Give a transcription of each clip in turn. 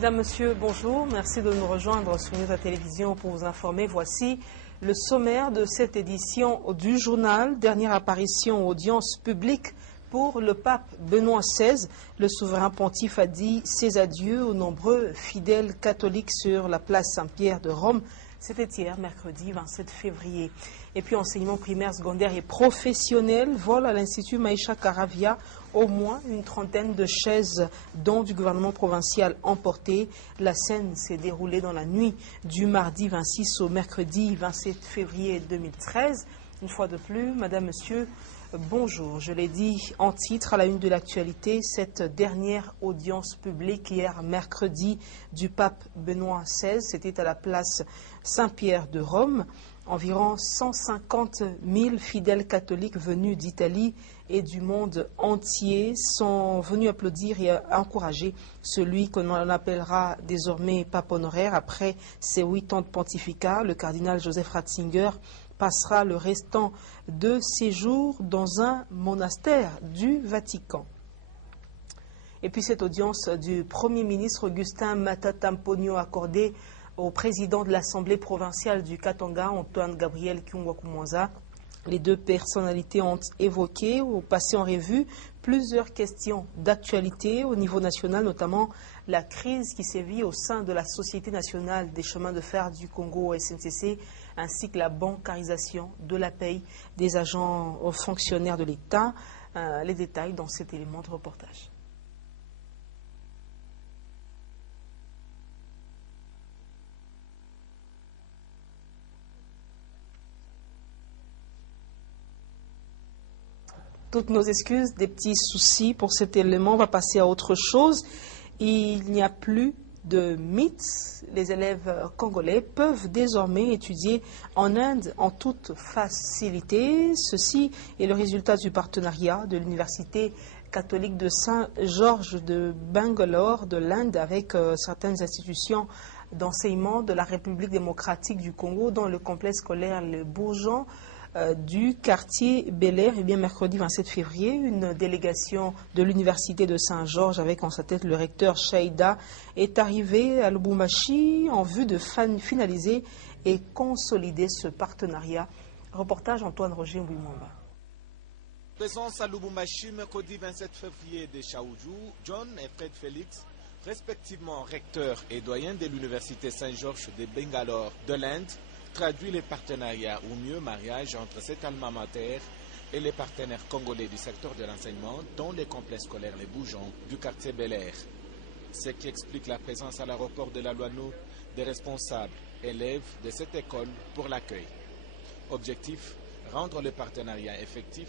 Madame, Monsieur, bonjour. Merci de nous rejoindre sur notre télévision pour vous informer. Voici le sommaire de cette édition du journal. Dernière apparition audience publique pour le pape Benoît XVI. Le souverain pontife a dit ses adieux aux nombreux fidèles catholiques sur la place Saint-Pierre de Rome. C'était hier, mercredi 27 février. Et puis, enseignement primaire, secondaire et professionnel, vol à l'Institut Maïcha Caravia. Au moins une trentaine de chaises, dont du gouvernement provincial, emportées. La scène s'est déroulée dans la nuit du mardi 26 au mercredi 27 février 2013. Une fois de plus, Madame, Monsieur, bonjour. Je l'ai dit en titre à la une de l'actualité, cette dernière audience publique hier mercredi du pape Benoît XVI, c'était à la place Saint-Pierre de Rome. Environ 150 000 fidèles catholiques venus d'Italie et du monde entier sont venus applaudir et encourager celui que l'on appellera désormais pape honoraire. Après ses 8 ans de pontificat, le cardinal Joseph Ratzinger passera le restant de ses jours dans un monastère du Vatican. Et puis cette audience du Premier ministre Augustin Matata Mponyo accordée au président de l'Assemblée provinciale du Katanga, Antoine Gabriel Kyungwa-Kumwanza. Les deux personnalités ont évoqué ou passé en revue plusieurs questions d'actualité au niveau national, notamment la crise qui sévit au sein de la Société nationale des chemins de fer du Congo, SNCC, ainsi que la bancarisation de la paye des agents fonctionnaires de l'État. Les détails dans cet élément de reportage. Toutes nos excuses, des petits soucis pour cet élément. On va passer à autre chose. Il n'y a plus de mythes. Les élèves congolais peuvent désormais étudier en Inde en toute facilité. Ceci est le résultat du partenariat de l'Université catholique de Saint-Georges de Bangalore de l'Inde avec certaines institutions d'enseignement de la République démocratique du Congo dans le complexe scolaire Le Bourgeon du quartier Bel-Air. Et bien mercredi 27 février, une délégation de l'université de Saint-Georges avec en sa tête le recteur Shaïda est arrivée à Lubumbashi en vue de finaliser et consolider ce partenariat. Reportage Antoine Roger Mbouimamba. Présence à Lubumbashi mercredi 27 février de Chaoudjou, John et Fred Félix, respectivement recteurs et doyens de l'université Saint-Georges de Bangalore de l'Inde, traduit les partenariats ou mieux mariage entre cet alma mater et les partenaires congolais du secteur de l'enseignement dont les complexes scolaires Les Bourgeons du quartier Bel-Air. Ce qui explique la présence à l'aéroport de la Loinou des responsables élèves de cette école pour l'accueil. Objectif, rendre le partenariat effectif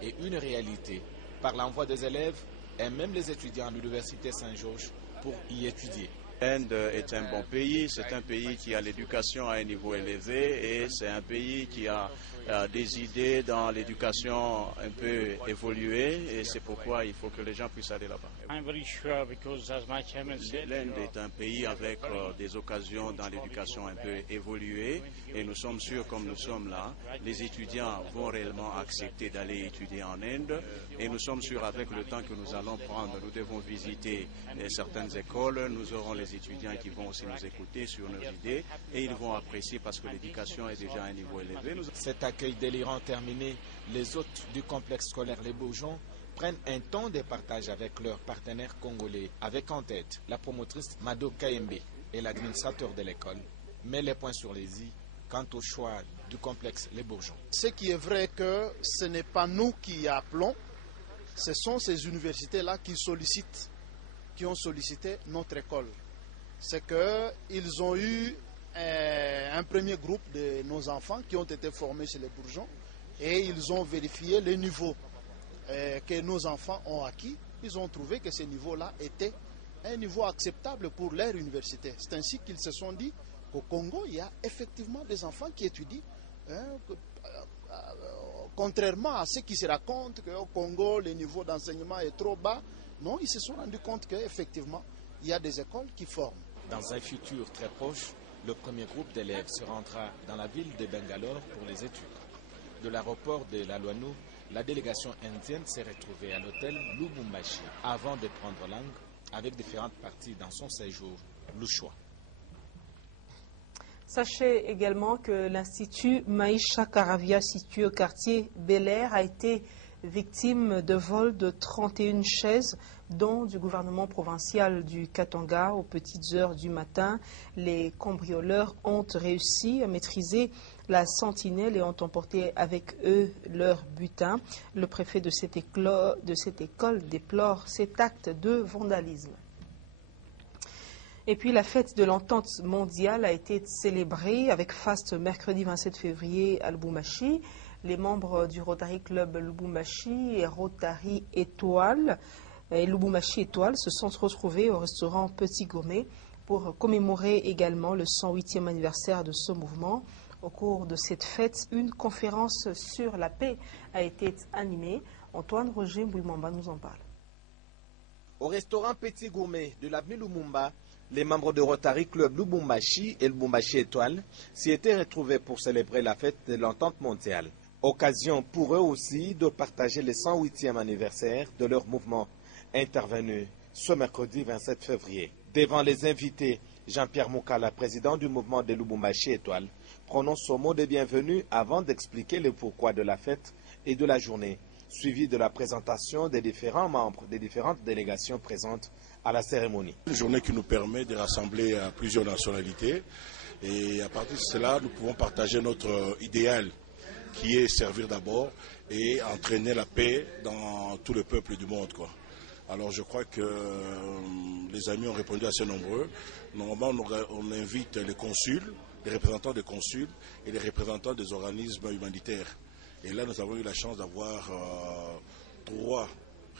et une réalité par l'envoi des élèves et même les étudiants à l'université Saint-Georges pour y étudier. L'Inde est un bon pays, c'est un pays qui a l'éducation à un niveau élevé et c'est un pays qui a des idées dans l'éducation un peu évoluées et c'est pourquoi il faut que les gens puissent aller là-bas. L'Inde est un pays avec des occasions dans l'éducation un peu évoluées et nous sommes sûrs, comme nous sommes là, les étudiants vont réellement accepter d'aller étudier en Inde et nous sommes sûrs avec le temps que nous allons prendre, nous devons visiter certaines écoles, nous aurons les étudiants qui vont aussi nous écouter sur nos idées et ils vont apprécier parce que l'éducation est déjà à un niveau élevé. Cet accueil délirant terminé, les hôtes du complexe scolaire Les Bourgeons prennent un temps de partage avec leurs partenaires congolais, avec en tête la promotrice Mado Kayembe et l'administrateur de l'école, met les points sur les i quant au choix du complexe Les Bourgeons. Ce qui est vrai que ce n'est pas nous qui appelons, ce sont ces universités-là qui ont sollicité notre école. C'est qu'ils ont eu un premier groupe de nos enfants qui ont été formés chez les Bourgeons et ils ont vérifié les niveaux que nos enfants ont acquis. Ils ont trouvé que ce niveau-là était un niveau acceptable pour leur université. C'est ainsi qu'ils se sont dit qu'au Congo, il y a effectivement des enfants qui étudient. Contrairement à ce qui se raconte qu'au Congo, le niveau d'enseignement est trop bas. Non, ils se sont rendus compte qu'effectivement, il y a des écoles qui forment. Dans un futur très proche, le premier groupe d'élèves se rendra dans la ville de Bangalore pour les études. De l'aéroport de la Loinou, la délégation indienne s'est retrouvée à l'hôtel Lubumbashi avant de prendre langue avec différentes parties dans son séjour Louchois. Sachez également que l'Institut Maïcha Caravia, situé au quartier Bel Air, a été victime de vol de 31 chaises, dont du gouvernement provincial du Katanga. Aux petites heures du matin, les cambrioleurs ont réussi à maîtriser la sentinelle et ont emporté avec eux leur butin. Le préfet de cette école déplore cet acte de vandalisme. Et puis la fête de l'entente mondiale a été célébrée avec faste mercredi 27 février à Lubumbashi. Les membres du Rotary Club Lubumbashi et Rotary Étoile et Lubumbashi Étoile se sont retrouvés au restaurant Petit Gourmet pour commémorer également le 108e anniversaire de ce mouvement. Au cours de cette fête, une conférence sur la paix a été animée. Antoine Roger Mbouimamba nous en parle. Au restaurant Petit Gourmet de l'avenue Lumumba, les membres de Rotary Club Lubumbashi et Lubumbashi Étoile s'y étaient retrouvés pour célébrer la fête de l'entente mondiale. Occasion pour eux aussi de partager le 108e anniversaire de leur mouvement, intervenu ce mercredi 27 février. Devant les invités, Jean-Pierre Moukala, président du mouvement de Lubumbashi Étoile, prononce son mot de bienvenue avant d'expliquer le pourquoi de la fête et de la journée, suivi de la présentation des différents membres des différentes délégations présentes à la cérémonie. Une journée qui nous permet de rassembler plusieurs nationalités et à partir de cela, nous pouvons partager notre idéal qui est servir d'abord et entraîner la paix dans tout le peuple du monde, quoi. Alors je crois que les amis ont répondu assez nombreux. Normalement, on invite les consuls, les représentants des consuls et les représentants des organismes humanitaires. Et là, nous avons eu la chance d'avoir 3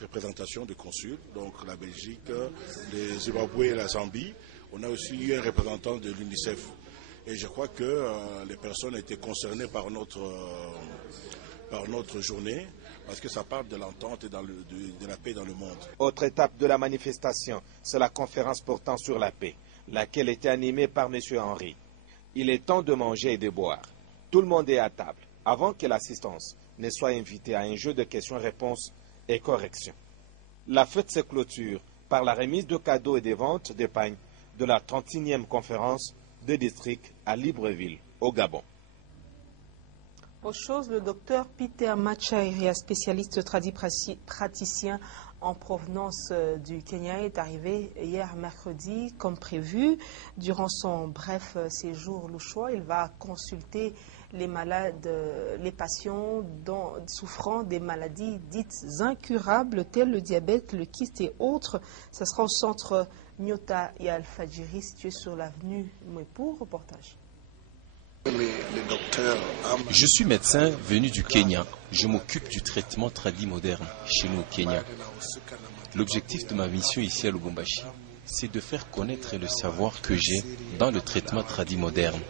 représentations de consuls, donc la Belgique, le Zimbabwe et la Zambie. On a aussi eu un représentant de l'UNICEF. Et je crois que les personnes étaient concernées par notre journée, parce que ça parle de l'entente et de la paix dans le monde. Autre étape de la manifestation, c'est la conférence portant sur la paix, laquelle était animée par M. Henry. Il est temps de manger et de boire. Tout le monde est à table, avant que l'assistance ne soit invitée à un jeu de questions-réponses et corrections. La fête se clôture par la remise de cadeaux et des ventes de pain de la 31e conférence de district à Libreville, au Gabon. Autre chose, le docteur Peter Macharia, spécialiste praticien en provenance du Kenya, est arrivé hier mercredi comme prévu. Durant son bref séjour louchois, il va consulter les malades, les patients souffrant des maladies dites incurables telles le diabète, le kyste et autres. Ce sera au centre Nyota et Al-Fadjiri, situé sur l'avenue Mwepo. Reportage. Je suis médecin venu du Kenya. Je m'occupe du traitement tradit moderne chez nous au Kenya. L'objectif de ma mission ici à Lubumbashi, c'est de faire connaître le savoir que j'ai dans le traitement tradit moderne.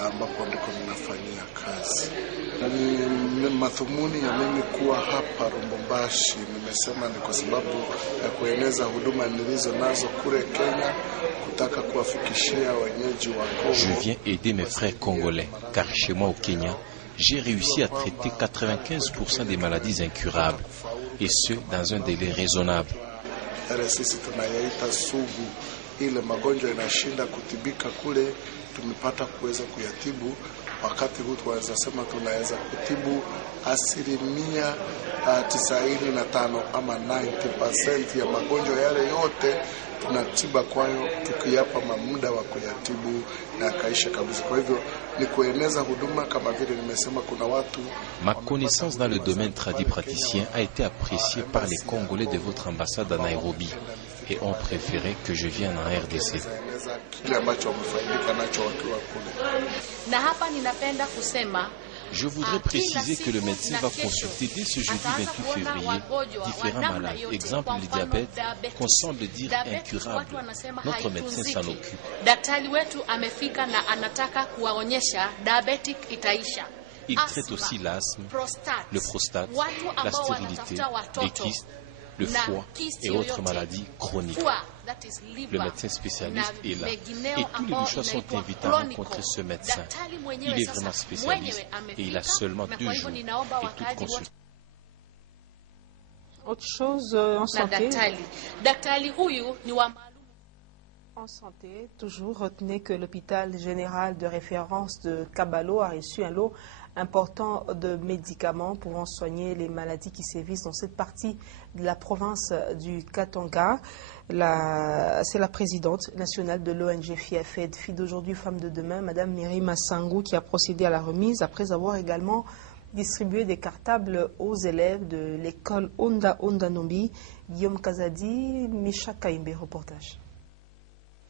ambapo ndiko ninafanyia kazi. Ni madhumuni ya mimi kuwa hapa Lubumbashi, nimesema ni kwa sababu ya kueneza huduma nilizo nazo kule Kenya, kutaka kuwafikishia wenyeji wa Kongo. Je viens aider mes frères congolais, car chez moi au Kenya, j'ai réussi à traiter 95% des maladies incurables, et ce, dans un délai raisonnable. Sisi tunayaita sugu, ile magonjwa inashinda kutibika kule, tumepata kuweza kuyatibu. Wakati huu tunaweza sema tunaweza kutibu 95% ama 90% ya magonjwa yale yote tunatiba kwayo, tukiyapa muda wa kuyatibu na kaisha kabisa. Kwa hivyo ni kueneza huduma kama vile nimesema, kuna watu. Ma connaissance dans le domaine tradipraticien a été appréciée par les Congolais de votre ambassade à Nairobi et ont préféré que je vienne en RDC. Je voudrais préciser que le médecin va consulter dès ce jeudi 28 février différents malades. Exemple, le diabète, qu'on semble dire incurable. Notre médecin s'en occupe. Il traite aussi l'asthme, le prostate, la stérilité, les kystes, le foie et autres maladies chroniques. Le médecin spécialiste est là et tous les louchois sont invités à rencontrer ce médecin. Il est vraiment spécialiste et il a seulement 2 jours et toute consultation. Autre chose en santé. En santé, toujours retenez que l'hôpital général de référence de Kabalo a reçu un lot important de médicaments pouvant soigner les maladies qui sévissent dans cette partie de la province du Katanga. C'est la présidente nationale de l'ONG FIAFED, fille d'aujourd'hui, femme de demain, Madame Myri Massangou, qui a procédé à la remise après avoir également distribué des cartables aux élèves de l'école Onda Nombi. Guillaume Kazadi, Micha Kaimbe, reportage.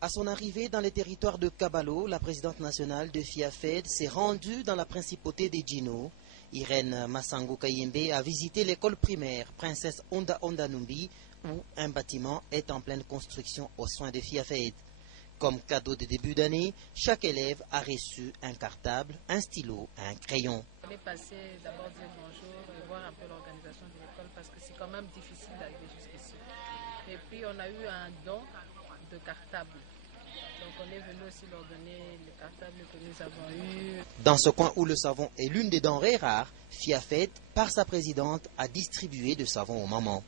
À son arrivée dans les territoires de Kabalo, la présidente nationale de FIAFED s'est rendue dans la principauté des Djino. Irène Massangou Kayembe a visité l'école primaire Princesse Onda Numbi, où un bâtiment est en pleine construction aux soins de FIAFED. Comme cadeau de début d'année, chaque élève a reçu un cartable, un stylo, un crayon. Je vais passer d'abord dire bonjour et voir un peu l'organisation de l'école parce que c'est quand même difficile d'arriver jusqu'ici. Et puis on a eu un don de cartable. Donc on est venu aussi leur donner les cartables que nous avons eus. Dans ce coin où le savon est l'une des denrées rares, FIAFED, par sa présidente, a distribué de savon aux mamans.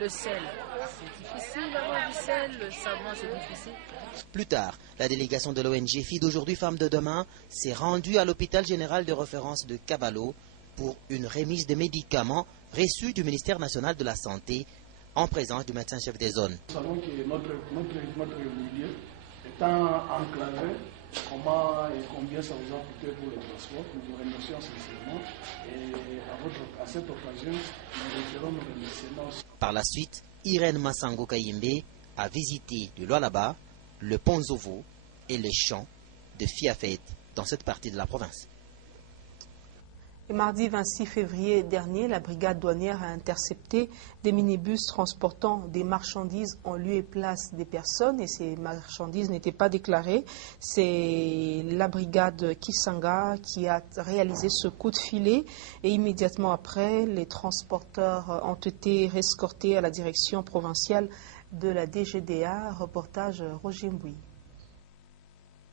Le sel, c'est difficile d'avoir du sel, le savon c'est difficile. Plus tard, la délégation de l'ONG Filles d'aujourd'hui, Femmes de demain, s'est rendue à l'hôpital général de référence de Kabalo pour une remise de médicaments reçus du ministère national de la Santé en présence du médecin-chef des zones. Nous savons que notre milieu étant enclavé, comment et combien ça vous a coûté pour le transport. Nous vous remercions sincèrement et à cette occasion, nous retirons nos remerciements. Par la suite, Irène Massango Kayembe a visité le Lualaba, le Pont Zovo et les champs de FIAFED dans cette partie de la province. Le mardi 26 février dernier, la brigade douanière a intercepté des minibus transportant des marchandises en lieu et place des personnes et ces marchandises n'étaient pas déclarées. C'est la brigade Kisanga qui a réalisé ce coup de filet et immédiatement après, les transporteurs ont été escortés à la direction provinciale de la DGDA. Reportage Roger Mbouy.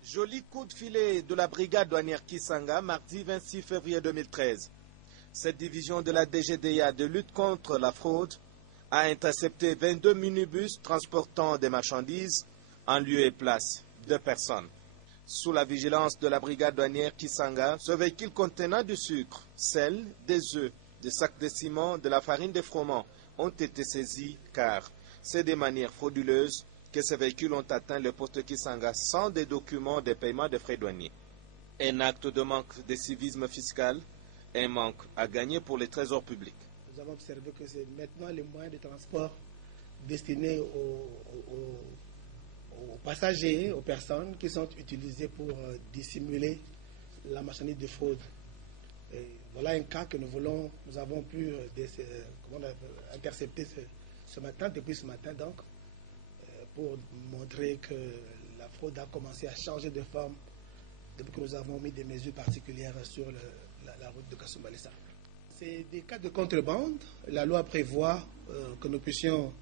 Joli coup de filet de la brigade douanière Kisanga, mardi 26 février 2013. Cette division de la DGDA de lutte contre la fraude a intercepté 22 minibus transportant des marchandises en lieu et place de personnes. Sous la vigilance de la brigade douanière Kisanga, ce véhicule contenant du sucre, sel, des œufs, des sacs de ciment, de la farine de froment ont été saisis car c'est de manière frauduleuse que ces véhicules ont atteint le poste Kisanga sans des documents de paiement de frais douaniers. Un acte de manque de civisme fiscal, un manque à gagner pour les trésors publics. Nous avons observé que c'est maintenant les moyens de transport destinés aux passagers, aux personnes qui sont utilisés pour dissimuler la marchandise de fraude. Et voilà un cas que nous avons pu intercepter ce matin, depuis ce matin donc, pour montrer que la fraude a commencé à changer de forme depuis que nous avons mis des mesures particulières sur la route de Kasumbalesa. C'est des cas de contrebande. La loi prévoit que nous puissions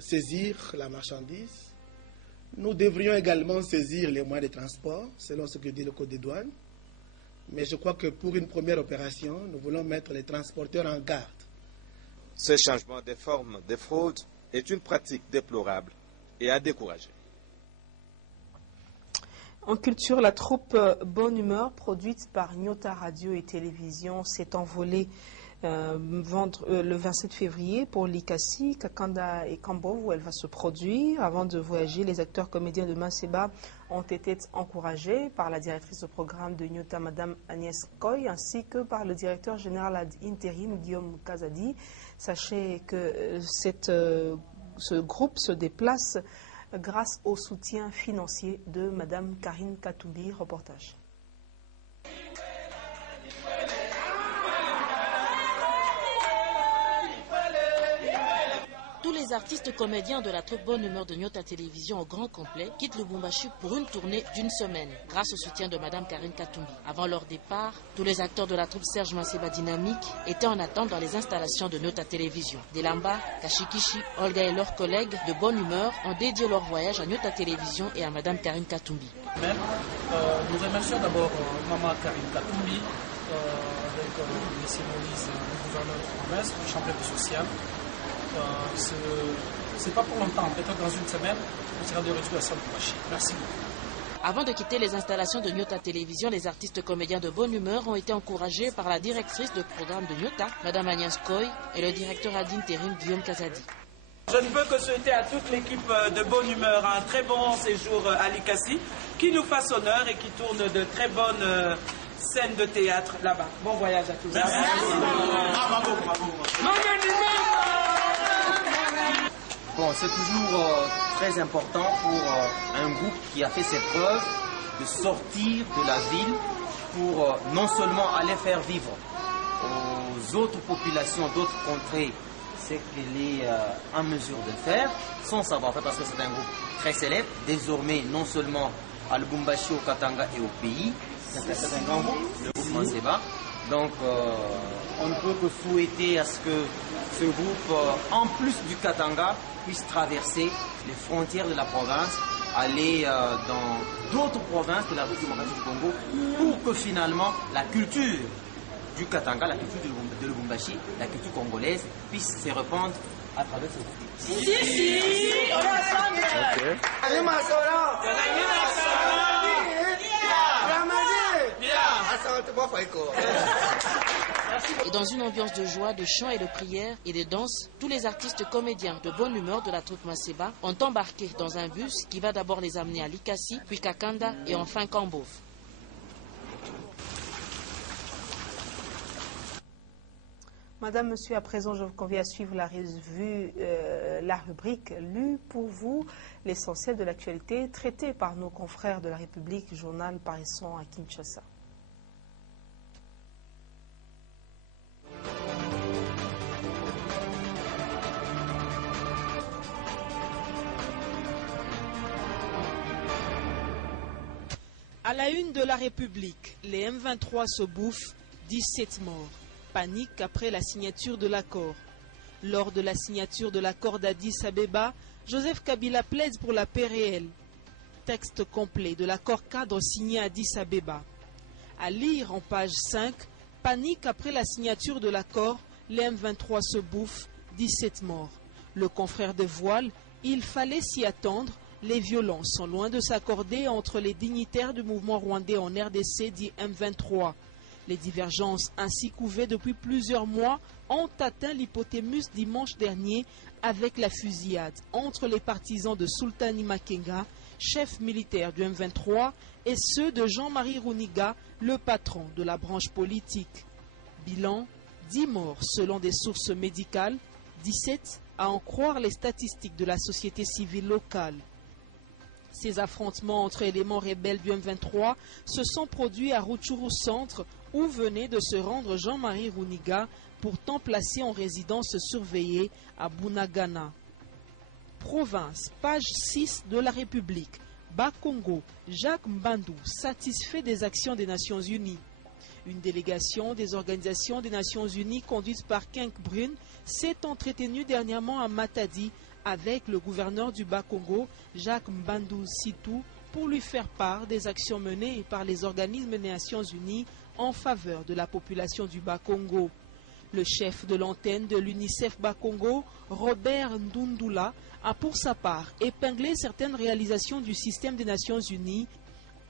saisir la marchandise. Nous devrions également saisir les moyens de transport, selon ce que dit le Code des douanes. Mais je crois que pour une première opération, nous voulons mettre les transporteurs en garde. Ce changement de forme de fraude est une pratique déplorable et à décourager. En culture, la troupe Bonne Humeur, produite par Nyota Radio et Télévision, s'est envolée le 27 février pour Likasi, Kakanda et Kambov, où elle va se produire. Avant de voyager, les acteurs comédiens de Maseba ont été encouragés par la directrice de programme de Nyota, Madame Agnès Koy, ainsi que par le directeur général ad intérim, Guillaume Kazadi. Sachez que ce groupe se déplace grâce au soutien financier de Madame Karine Katoubi. Reportage. Tous les artistes comédiens de la troupe Bonne Humeur de Nyota Télévision au grand complet quittent Lubumbashi pour une tournée d'une semaine grâce au soutien de Madame Karine Katumbi. Avant leur départ, tous les acteurs de la troupe Serge Maseba Dynamique étaient en attente dans les installations de Nyota Télévision. Delamba, Kashikishi, Olga et leurs collègues de Bonne Humeur ont dédié leur voyage à Nyota Télévision et à Madame Karine Katumbi. Nous remercions d'abord Maman Karine Katumbi les symbolise le gouverneur de province, le champion social. C'est pas pour longtemps, peut-être dans une semaine, on sera de retour à Lubumbashi. Merci beaucoup. Avant de quitter les installations de Nyota Télévision, les artistes comédiens de bonne humeur ont été encouragés par la directrice de programme de Nyota, Mme Agnès Koy, et le directeur ad intérim Guillaume Kazadi. Je ne peux que souhaiter à toute l'équipe de bonne humeur un très bon séjour à Likasi, qui nous fasse honneur et qui tourne de très bonnes scènes de théâtre là-bas. Bon voyage à tous. Merci. Bon, c'est toujours très important pour un groupe qui a fait ses preuves de sortir de la ville pour non seulement aller faire vivre aux autres populations d'autres contrées ce qu'elle est en mesure de faire, sans savoir-faire, parce que c'est un groupe très célèbre, désormais non seulement à Lubumbashi, au Katanga et au pays, c'est un grand groupe, le groupe Manseba. Donc on ne peut que souhaiter à ce que ce groupe, en plus du Katanga, puisse traverser les frontières de la province, aller dans d'autres provinces de la République démocratique du Congo, pour que finalement la culture du Katanga, la culture de Lubumbashi, la culture congolaise puisse se répandre à travers ce groupe. Et dans une ambiance de joie, de chant et de prière et de danse, tous les artistes comédiens de bonne humeur de la troupe Manseba ont embarqué dans un bus qui va d'abord les amener à Likasi, puis Kakanda et enfin Kambov. Madame, Monsieur, à présent, je vous convie à suivre la revue, la rubrique lue pour vous, l'essentiel de l'actualité traitée par nos confrères de la République, journal paraissant à Kinshasa. À la une de la République, les M23 se bouffent, 17 morts. Panique après la signature de l'accord. Lors de la signature de l'accord d'Addis Abeba, Joseph Kabila plaide pour la paix réelle. Texte complet de l'accord cadre signé à Addis Abeba. À lire en page 5, panique après la signature de l'accord, les M23 se bouffent, 17 morts. Le confrère de Voile, il fallait s'y attendre, les violences sont loin de s'accorder entre les dignitaires du mouvement rwandais en RDC dit M23. Les divergences ainsi couvées depuis plusieurs mois ont atteint l'hypoténuse dimanche dernier avec la fusillade entre les partisans de Sultani Makenga, chef militaire du M23, et ceux de Jean-Marie Runiga, le patron de la branche politique. Bilan, 10 morts selon des sources médicales, 17 à en croire les statistiques de la société civile locale. Ces affrontements entre éléments rebelles du M23 se sont produits à Rutshuru Centre, où venait de se rendre Jean-Marie Runiga, pourtant placé en résidence surveillée à Bunagana. Province, page 6 de la République. Bas-Congo, Jacques Mbandou, satisfait des actions des Nations Unies. Une délégation des organisations des Nations Unies conduite par Kenk Brun s'est entretenue dernièrement à Matadi avec le gouverneur du Bas-Congo, Jacques Mbandou Sitou, pour lui faire part des actions menées par les organismes des Nations Unies en faveur de la population du Bas-Congo. Le chef de l'antenne de l'UNICEF Bas-Congo, Robert Ndundula, a pour sa part épinglé certaines réalisations du système des Nations Unies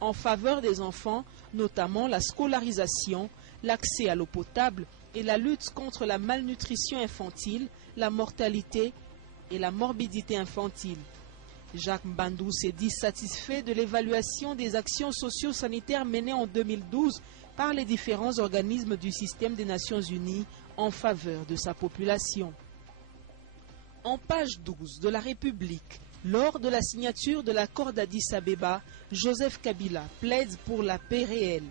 en faveur des enfants, notamment la scolarisation, l'accès à l'eau potable et la lutte contre la malnutrition infantile, la mortalité et la morbidité infantile. Jacques Mbandou s'est dit satisfait de l'évaluation des actions socio-sanitaires menées en 2012 par les différents organismes du système des Nations Unies en faveur de sa population. En page 12 de la République, lors de la signature de l'accord d'Addis Abeba, Joseph Kabila plaide pour la paix réelle.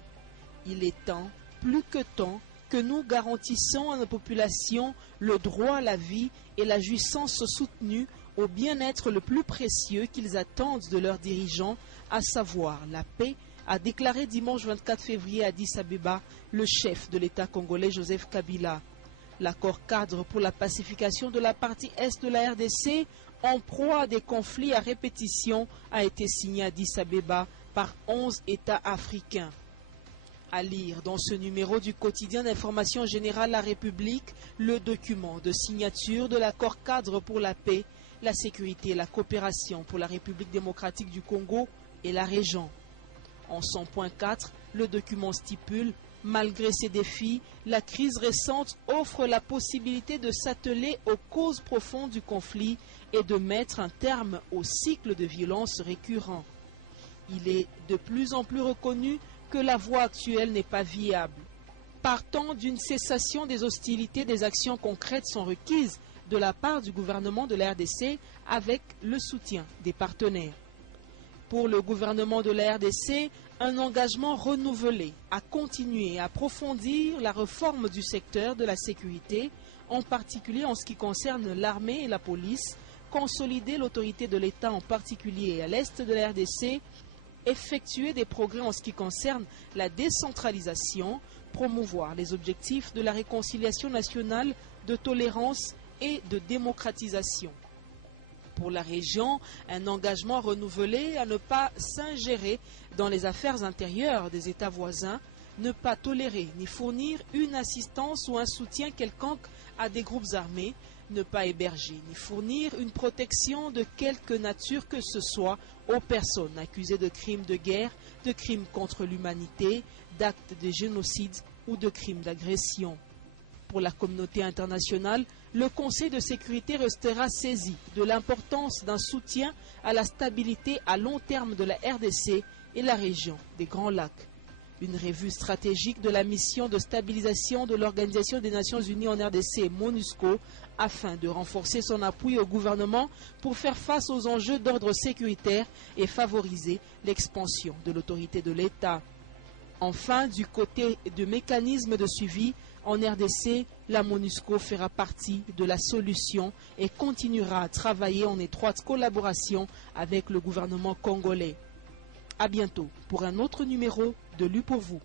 Il est temps, plus que temps, que nous garantissons à nos populations le droit à la vie et la jouissance soutenue au bien-être le plus précieux qu'ils attendent de leurs dirigeants, à savoir la paix, a déclaré dimanche 24 février à Addis Abeba le chef de l'État congolais Joseph Kabila. L'accord cadre pour la pacification de la partie est de la RDC, en proie à des conflits à répétition, a été signé à Addis Abeba par 11 États africains. À lire dans ce numéro du quotidien d'information générale La République, le document de signature de l'accord cadre pour la paix, la sécurité et la coopération pour la République démocratique du Congo et la région. En son point 4, le document stipule: malgré ces défis, la crise récente offre la possibilité de s'atteler aux causes profondes du conflit et de mettre un terme au cycle de violence récurrent. Il est de plus en plus reconnu que la voie actuelle n'est pas viable. Partant d'une cessation des hostilités, des actions concrètes sont requises de la part du gouvernement de la RDC avec le soutien des partenaires. Pour le gouvernement de la RDC, un engagement renouvelé à continuer à approfondir la réforme du secteur de la sécurité, en particulier en ce qui concerne l'armée et la police, consolider l'autorité de l'État en particulier à l'est de la RDC, effectuer des progrès en ce qui concerne la décentralisation, promouvoir les objectifs de la réconciliation nationale, de tolérance et de démocratisation. Pour la région, un engagement renouvelé à ne pas s'ingérer dans les affaires intérieures des États voisins, ne pas tolérer ni fournir une assistance ou un soutien quelconque à des groupes armés, ne pas héberger ni fournir une protection de quelque nature que ce soit aux personnes accusées de crimes de guerre, de crimes contre l'humanité, d'actes de génocide ou de crimes d'agression. Pour la communauté internationale, le Conseil de sécurité restera saisi de l'importance d'un soutien à la stabilité à long terme de la RDC et la région des Grands Lacs. Une revue stratégique de la mission de stabilisation de l'Organisation des Nations Unies en RDC, MONUSCO, afin de renforcer son appui au gouvernement pour faire face aux enjeux d'ordre sécuritaire et favoriser l'expansion de l'autorité de l'État. Enfin, du côté de mécanismes de suivi, en RDC, la MONUSCO fera partie de la solution et continuera à travailler en étroite collaboration avec le gouvernement congolais. À bientôt pour un autre numéro de Lu pour vous.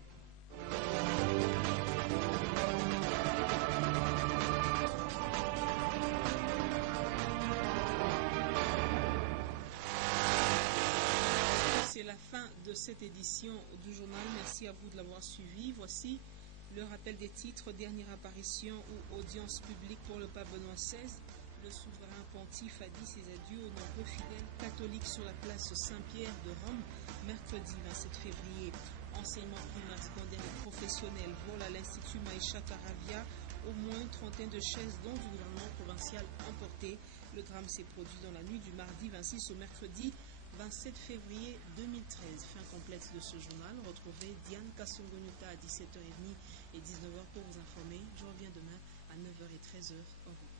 C'est la fin de cette édition du journal. Merci à vous de l'avoir suivi. Voici le rappel des titres. Dernière apparition ou audience publique pour le pape Benoît XVI. Le souverain pontife a dit ses adieux aux nombreux fidèles catholiques sur la place Saint-Pierre de Rome, mercredi 27 février. Enseignement primaire, secondaire et professionnel vole à l'Institut Maïcha Caravia. Au moins une trentaine de chaises, dont du gouvernement provincial, emportées. Le drame s'est produit dans la nuit du mardi 26 au mercredi 27 février 2013. Fin complète de ce journal. Retrouvez Diane Kassongo-Nyuta à 17h30 et 19h pour vous informer. Je reviens demain à 9h et 13h. Au revoir.